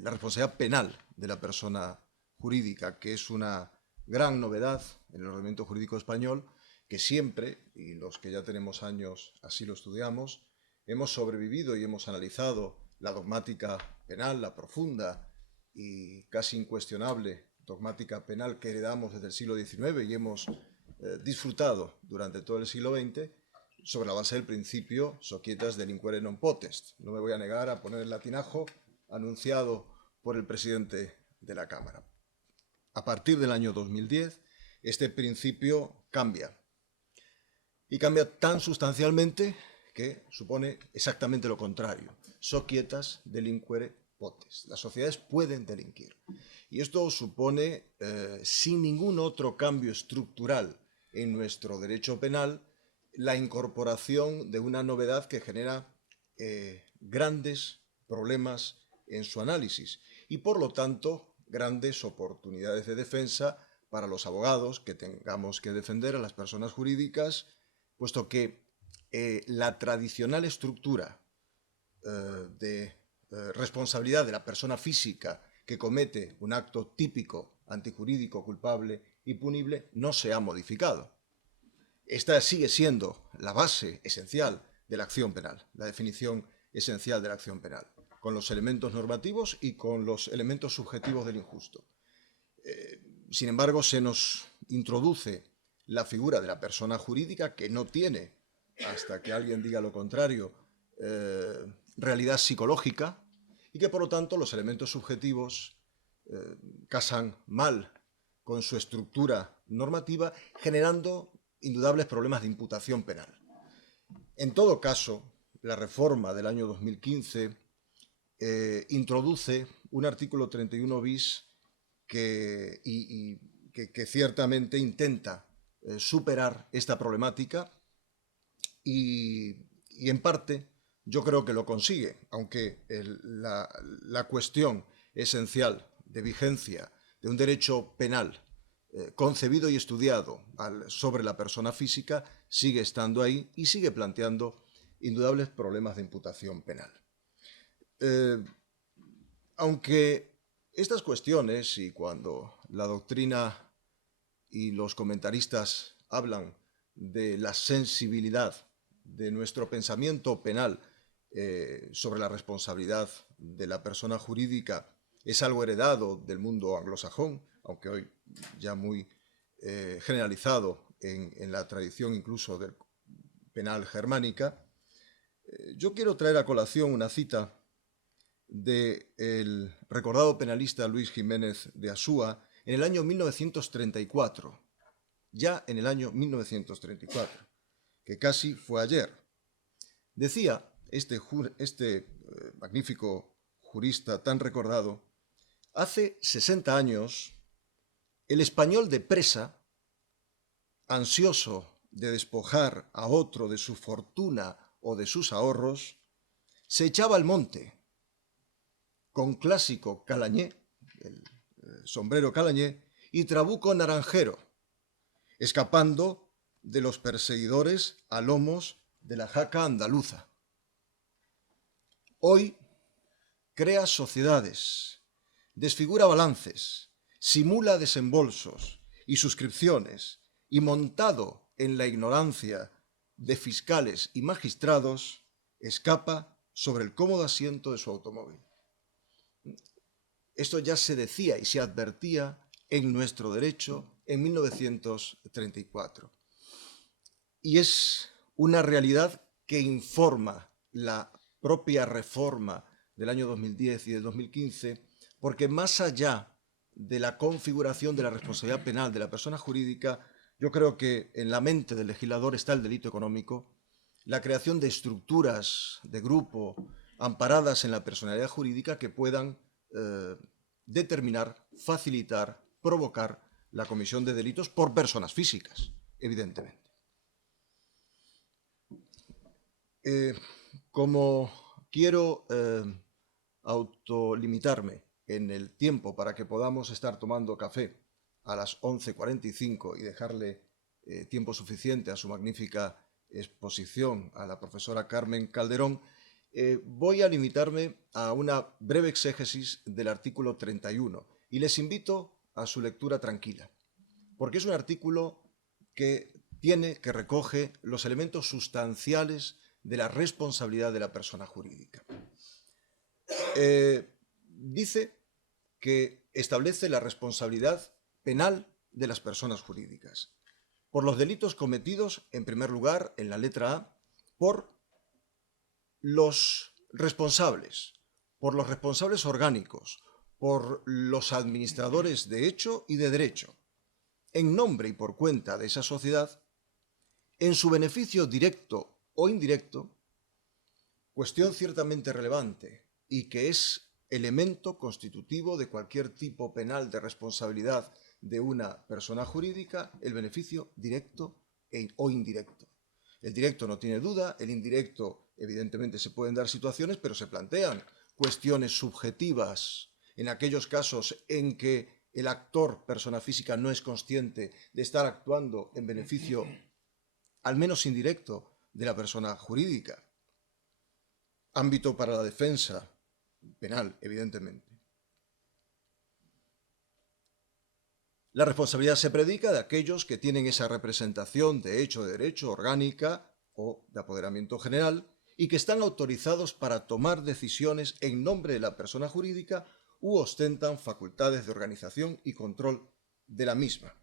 la responsabilidad penal de la persona jurídica, que es una gran novedad en el ordenamiento jurídico español, que siempre, y los que ya tenemos años así lo estudiamos, hemos sobrevivido y hemos analizado la dogmática penal, la profunda y casi incuestionable dogmática penal que heredamos desde el siglo XIX y hemos disfrutado durante todo el siglo XX, sobre la base del principio societas delinquere non potest. No me voy a negar a poner el latinajo anunciado por el presidente de la Cámara. A partir del año 2010, este principio cambia. Y cambia tan sustancialmente que supone exactamente lo contrario. Societas delinquere potest. Las sociedades pueden delinquir. Y esto supone, sin ningún otro cambio estructural en nuestro derecho penal, la incorporación de una novedad que genera grandes problemas en su análisis y, por lo tanto, grandes oportunidades de defensa para los abogados que tengamos que defender a las personas jurídicas, puesto que la tradicional estructura de responsabilidad de la persona física que comete un acto típico, antijurídico, culpable y punible no se ha modificado. Esta sigue siendo la base esencial de la acción penal, la definición esencial de la acción penal, con los elementos normativos y con los elementos subjetivos del injusto. Sin embargo, se nos introduce la figura de la persona jurídica que no tiene, hasta que alguien diga lo contrario, realidad psicológica y que, por lo tanto, los elementos subjetivos casan mal con su estructura normativa, generando indudables problemas de imputación penal. En todo caso, la reforma del año 2015 introduce un artículo 31 bis que ciertamente intenta superar esta problemática y en parte yo creo que lo consigue, aunque la cuestión esencial de vigencia de un derecho penal concebido y estudiado sobre la persona física sigue estando ahí y sigue planteando indudables problemas de imputación penal. Aunque estas cuestiones, y cuando la doctrina y los comentaristas hablan de la sensibilidad de nuestro pensamiento penal sobre la responsabilidad de la persona jurídica, es algo heredado del mundo anglosajón, aunque hoy ya muy generalizado en la tradición incluso del penal germánica, yo quiero traer a colación una cita del recordado penalista Luis Jiménez de Asúa en el año 1934, ya en el año 1934, que casi fue ayer. Decía este magnífico jurista tan recordado: hace 60 años, el español de presa, ansioso de despojar a otro de su fortuna o de sus ahorros, se echaba al monte con clásico calañé, el sombrero calañé, y trabuco naranjero, escapando de los perseguidores a lomos de la jaca andaluza. Hoy crea sociedades, desfigura balances, simula desembolsos y suscripciones, y montado en la ignorancia de fiscales y magistrados, escapa sobre el cómodo asiento de su automóvil. Esto ya se decía y se advertía en nuestro derecho en 1934. Y es una realidad que informa la propia reforma del año 2010 y del 2015, porque más allá de la configuración de la responsabilidad penal de la persona jurídica, yo creo que en la mente del legislador está el delito económico, la creación de estructuras de grupo amparadas en la personalidad jurídica que puedan determinar, facilitar, provocar la comisión de delitos por personas físicas, evidentemente. Como quiero autolimitarme en el tiempo para que podamos estar tomando café a las 11:45 y dejarle tiempo suficiente a su magnífica exposición a la profesora Carmen Calderón, voy a limitarme a una breve exégesis del artículo 31 y les invito a su lectura tranquila, porque es un artículo que recoge los elementos sustanciales de la responsabilidad de la persona jurídica. Dice que establece la responsabilidad penal de las personas jurídicas por los delitos cometidos, en primer lugar, en la letra A, por los responsables orgánicos, por los administradores de hecho y de derecho, en nombre y por cuenta de esa sociedad, en su beneficio directo o indirecto, cuestión ciertamente relevante y que es elemento constitutivo de cualquier tipo penal de responsabilidad de una persona jurídica, el beneficio directo o indirecto. El directo no tiene duda, el indirecto evidentemente se pueden dar situaciones, pero se plantean cuestiones subjetivas en aquellos casos en que el actor, persona física, no es consciente de estar actuando en beneficio al menos indirecto de la persona jurídica. Ámbito para la defensa penal, evidentemente. La responsabilidad se predica de aquellos que tienen esa representación de hecho de derecho orgánica o de apoderamiento general y que están autorizados para tomar decisiones en nombre de la persona jurídica u ostentan facultades de organización y control de la misma.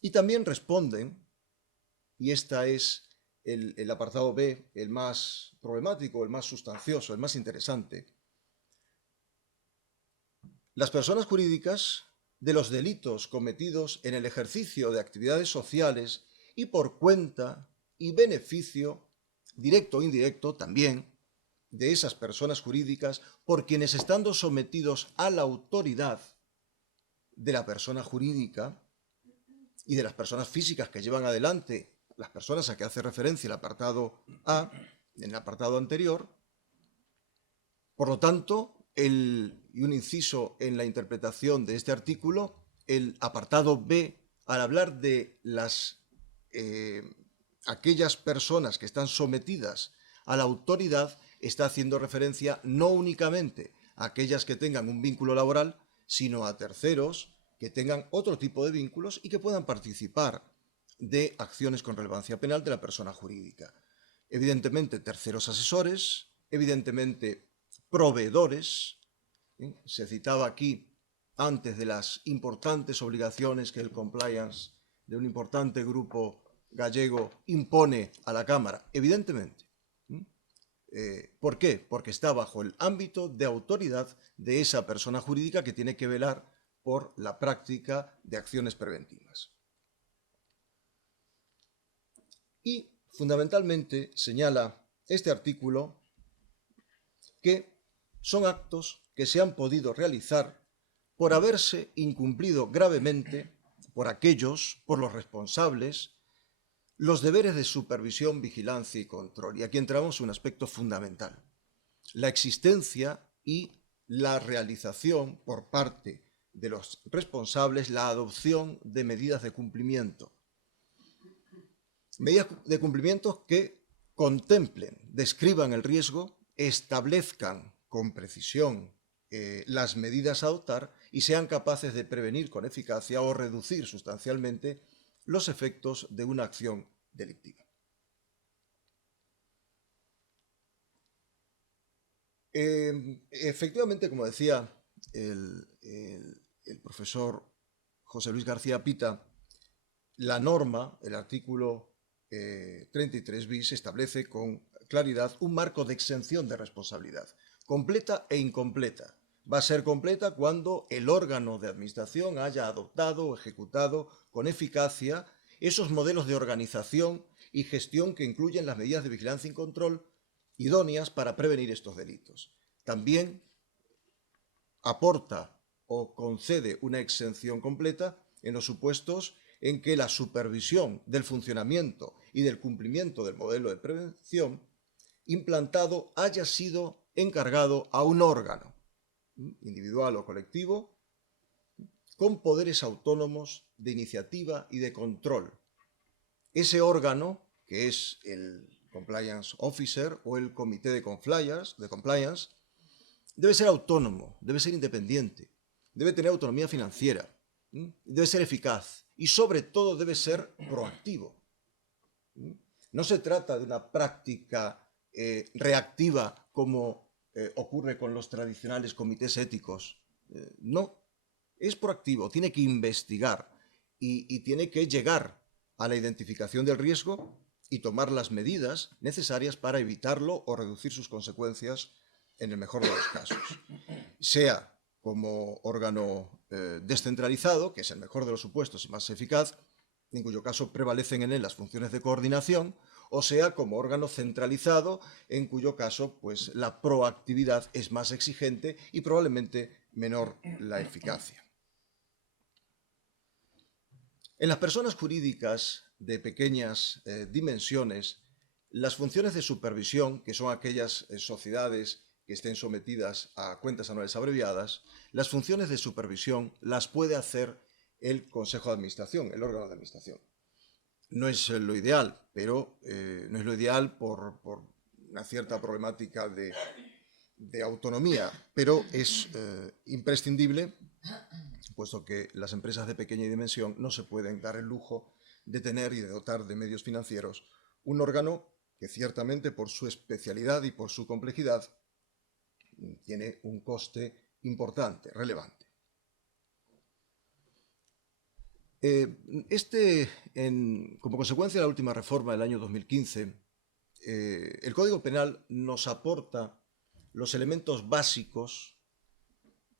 Y también responden, y este es el apartado B, el más problemático, el más sustancioso, el más interesante, las personas jurídicas de los delitos cometidos en el ejercicio de actividades sociales y por cuenta y beneficio, directo o indirecto también, de esas personas jurídicas por quienes estando sometidos a la autoridad de la persona jurídica y de las personas físicas que llevan adelante las personas a que hace referencia el apartado A, en el apartado anterior. Por lo tanto, y un inciso en la interpretación de este artículo, el apartado B, al hablar de aquellas personas que están sometidas a la autoridad, está haciendo referencia no únicamente a aquellas que tengan un vínculo laboral, sino a terceros que tengan otro tipo de vínculos y que puedan participar de acciones con relevancia penal de la persona jurídica. Evidentemente, terceros asesores, evidentemente, proveedores. Se citaba aquí antes de las importantes obligaciones que el compliance de un importante grupo gallego impone a la Cámara, evidentemente. ¿Por qué? Porque está bajo el ámbito de autoridad de esa persona jurídica que tiene que velar por la práctica de acciones preventivas. Y, fundamentalmente, señala este artículo que son actos que se han podido realizar por haberse incumplido gravemente por los responsables, los deberes de supervisión, vigilancia y control. Y aquí entramos en un aspecto fundamental: la existencia y la realización por parte de los responsables, la adopción de medidas de cumplimiento. Medidas de cumplimiento que contemplen, describan el riesgo, establezcan con precisión las medidas a adoptar y sean capaces de prevenir con eficacia o reducir sustancialmente los efectos de una acción delictiva. Efectivamente, como decía el profesor José Luis García Pita, la norma, el artículo 33 bis, establece con claridad un marco de exención de responsabilidad, completa e incompleta. Va a ser completa cuando el órgano de administración haya adoptado o ejecutado con eficacia esos modelos de organización y gestión que incluyen las medidas de vigilancia y control idóneas para prevenir estos delitos. También aporta o concede una exención completa en los supuestos en que la supervisión del funcionamiento y del cumplimiento del modelo de prevención implantado haya sido encargado a un órgano, individual o colectivo, con poderes autónomos de iniciativa y de control. Ese órgano, que es el compliance officer o el comité de compliance debe ser autónomo, debe ser independiente, debe tener autonomía financiera, debe ser eficaz y sobre todo debe ser proactivo. No se trata de una práctica reactiva como ocurre con los tradicionales comités éticos. No, es proactivo, tiene que investigar y tiene que llegar a la identificación del riesgo y tomar las medidas necesarias para evitarlo o reducir sus consecuencias en el mejor de los casos. Sea como órgano descentralizado, que es el mejor de los supuestos y más eficaz, en cuyo caso prevalecen en él las funciones de coordinación, o sea como órgano centralizado, en cuyo caso pues, la proactividad es más exigente y probablemente menor la eficacia. En las personas jurídicas de pequeñas dimensiones, las funciones de supervisión, que son aquellas sociedades que estén sometidas a cuentas anuales abreviadas, las funciones de supervisión las puede hacer el Consejo de Administración, el órgano de administración. No es lo ideal, pero no es lo ideal por una cierta problemática de autonomía, pero es imprescindible, puesto que las empresas de pequeña dimensión no se pueden dar el lujo de tener y de dotar de medios financieros un órgano que ciertamente por su especialidad y por su complejidad tiene un coste importante, relevante. Como consecuencia de la última reforma del año 2015, el Código Penal nos aporta los elementos básicos,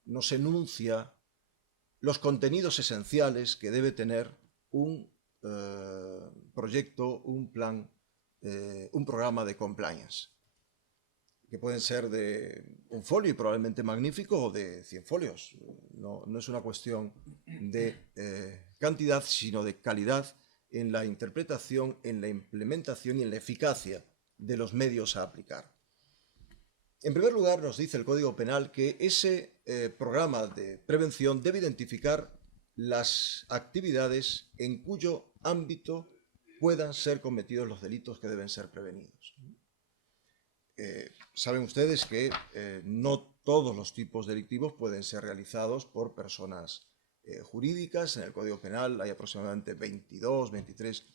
nos enuncia los contenidos esenciales que debe tener un proyecto, un plan, un programa de compliance, que pueden ser de un folio y probablemente magnífico o de 100 folios. No es una cuestión de cantidad, sino de calidad en la interpretación, en la implementación y en la eficacia de los medios a aplicar. En primer lugar, nos dice el Código Penal que ese programa de prevención debe identificar las actividades en cuyo ámbito puedan ser cometidos los delitos que deben ser prevenidos. Saben ustedes que no todos los tipos delictivos pueden ser realizados por personas jurídicas. En el Código Penal hay aproximadamente 22, 23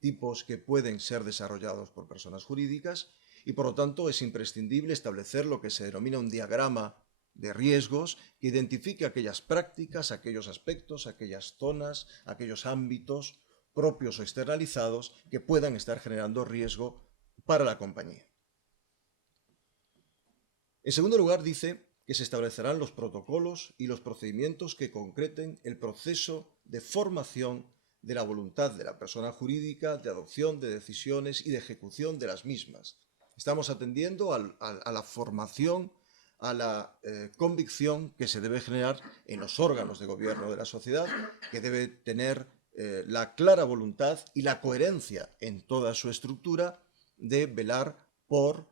tipos que pueden ser desarrollados por personas jurídicas y por lo tanto es imprescindible establecer lo que se denomina un diagrama de riesgos que identifique aquellas prácticas, aquellos aspectos, aquellas zonas, aquellos ámbitos propios o externalizados que puedan estar generando riesgo para la compañía. En segundo lugar, dice que se establecerán los protocolos y los procedimientos que concreten el proceso de formación de la voluntad de la persona jurídica, de adopción de decisiones y de ejecución de las mismas. Estamos atendiendo a la formación, a la convicción que se debe generar en los órganos de gobierno de la sociedad, que debe tener la clara voluntad y la coherencia en toda su estructura de velar por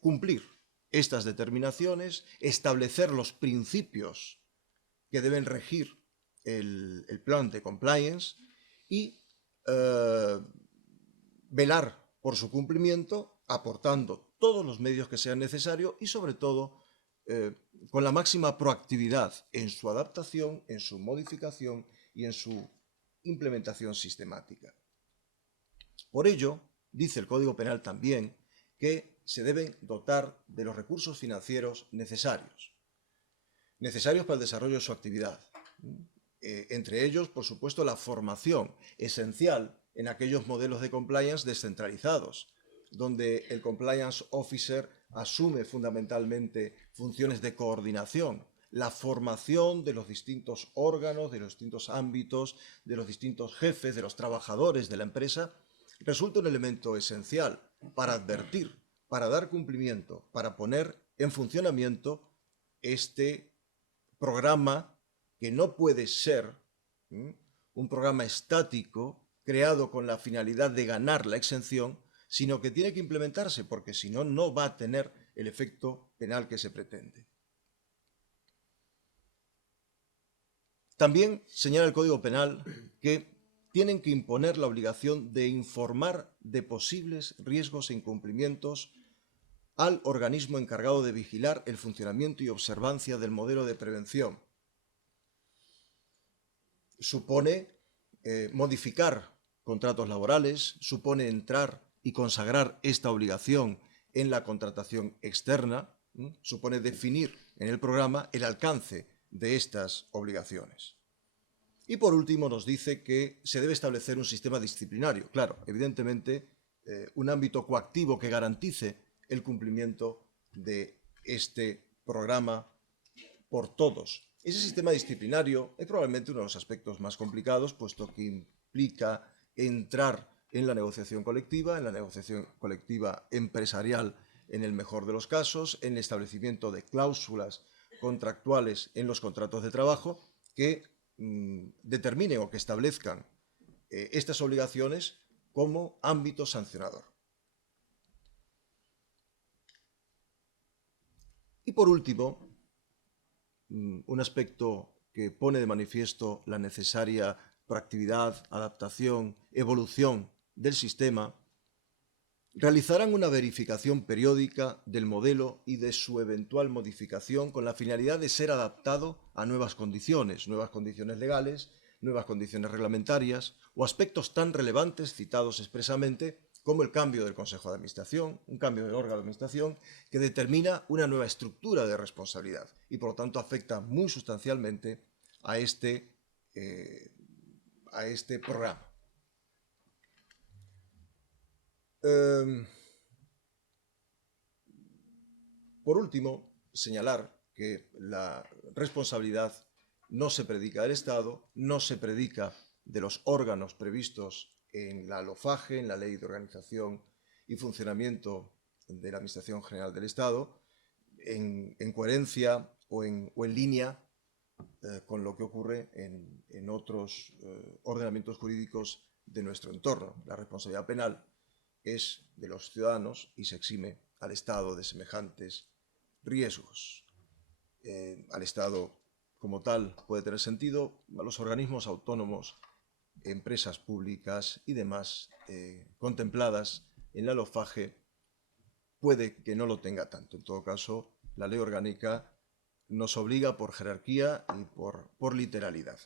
cumplir estas determinaciones, establecer los principios que deben regir el plan de compliance y velar por su cumplimiento, aportando todos los medios que sean necesarios y sobre todo con la máxima proactividad en su adaptación, en su modificación y en su implementación sistemática. Por ello, dice el Código Penal también que se deben dotar de los recursos financieros necesarios para el desarrollo de su actividad. Entre ellos, por supuesto, la formación esencial en aquellos modelos de compliance descentralizados, donde el compliance officer asume fundamentalmente funciones de coordinación, la formación de los distintos órganos, de los distintos ámbitos, de los distintos jefes, de los trabajadores de la empresa, resulta un elemento esencial para advertir, para dar cumplimiento, para poner en funcionamiento este programa que no puede ser un programa estático creado con la finalidad de ganar la exención, sino que tiene que implementarse porque si no, no va a tener el efecto penal que se pretende. También señala el Código Penal que tienen que imponer la obligación de informar de posibles riesgos e incumplimientos al organismo encargado de vigilar el funcionamiento y observancia del modelo de prevención. Supone modificar contratos laborales, supone entrar y consagrar esta obligación en la contratación externa, supone definir en el programa el alcance de estas obligaciones. Y por último nos dice que se debe establecer un sistema disciplinario, claro, evidentemente un ámbito coactivo que garantice el cumplimiento de este programa por todos. Ese sistema disciplinario es probablemente uno de los aspectos más complicados, puesto que implica entrar en la negociación colectiva empresarial en el mejor de los casos, en el establecimiento de cláusulas contractuales en los contratos de trabajo que determinen o que establezcan estas obligaciones como ámbito sancionador. Y por último, un aspecto que pone de manifiesto la necesaria proactividad, adaptación, evolución del sistema, realizarán una verificación periódica del modelo y de su eventual modificación con la finalidad de ser adaptado a nuevas condiciones legales, nuevas condiciones reglamentarias o aspectos tan relevantes citados expresamente como el cambio del Consejo de Administración, un cambio del órgano de administración que determina una nueva estructura de responsabilidad y por lo tanto afecta muy sustancialmente a este programa. Por último, señalar que la responsabilidad no se predica del Estado, no se predica de los órganos previstos en la LOFAGE, en la Ley de Organización y Funcionamiento de la Administración General del Estado, en coherencia o en línea con lo que ocurre en otros ordenamientos jurídicos de nuestro entorno. La responsabilidad penal es de los ciudadanos y se exime al Estado de semejantes riesgos. Al Estado como tal puede tener sentido, a los organismos autónomos, empresas públicas y demás contempladas en la LOFAGE puede que no lo tenga tanto. En todo caso, la ley orgánica nos obliga por jerarquía y por literalidad.